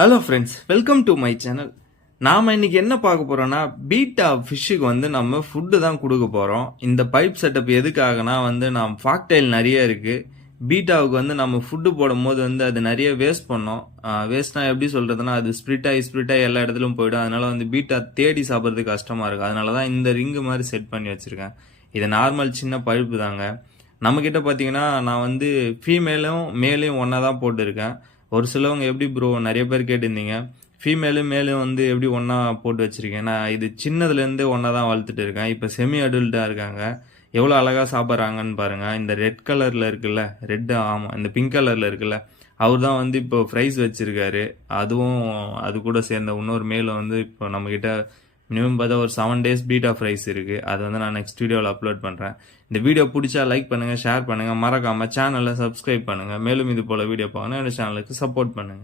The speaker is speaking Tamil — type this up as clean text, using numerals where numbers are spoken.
Hello friends, welcome to my channel. நாம் இன்னைக்கு என்ன பார்க்க போறோம்னா, பீட்டா ஃபிஷ்ஷுக்கு நம்ம ஃபுட்டு தான் கொடுக்க போகிறோம். இந்த பைப் செட்டப் எதுக்காகனா நாம் ஃபாக்டைல் நிறைய இருக்கு. பீட்டாவுக்கு நம்ம ஃபுட்டு போடும்போது அது நிறைய வேஸ்ட் பண்ணோம். வேஸ்ட்னா எப்படி சொல்றதுன்னா, அது ஸ்ப்ரிட் ஆகி எல்லா இடத்துலையும் போயிடும். அதனால பீட்டா தேடி சாப்பிட்றதுக்கு கஷ்டமா இருக்கு. அதனால தான் இந்த ரிங்கு மாதிரி செட் பண்ணி வச்சிருக்கேன். இது நார்மல் சின்ன பைப்பு தாங்க. நம்மக்கிட்ட பார்த்தீங்கன்னா, நான் ஃபீமேலும் மேலையும் ஒன்றா தான் போட்டிருக்கேன். ஒரு சிலவங்க எப்படி ப்ரோ நிறைய பேர் கேட்டிருந்தீங்க, ஃபீமேலும் மேலும் எப்படி ஒன்றா போட்டு வச்சிருக்கேன். நான் இது சின்னதுலேருந்து ஒன்றா தான் வளர்த்துட்டு இருக்கேன். இப்போ செமி அடல்ட்டாக இருக்காங்க. எவ்வளோ அழகாக சாப்பிட்றாங்கன்னு பாருங்கள். இந்த ரெட் கலரில் இருக்குல்ல, ரெட்டு ஆமாம், இந்த பிங்க் கலரில் இருக்குல்ல, அவர் தான் இப்போ ஃப்ரைஸ் வச்சுருக்காரு. அதுவும் அது கூட சேர்ந்த இன்னொரு மேலும் இப்போ நம்மக்கிட்ட மினிமம் பார்த்தா ஒரு 7 days பீட்டா ஃப்ரைஸ் இருக்குது. அது நான் நெக்ஸ்ட் வீடியோவில் அப்லோட் பண்ணுறேன். இந்த வீடியோ பிடிச்சா லைக் பண்ணுங்கள், ஷேர் பண்ணுங்கள், மறக்காமல் சேனலை சப்ஸ்கிரைப் பண்ணுங்கள். மேலும் இது போல் வீடியோ பார்க்கணும் என்னோட சேனலுக்கு சப்போர்ட் பண்ணுங்கள்.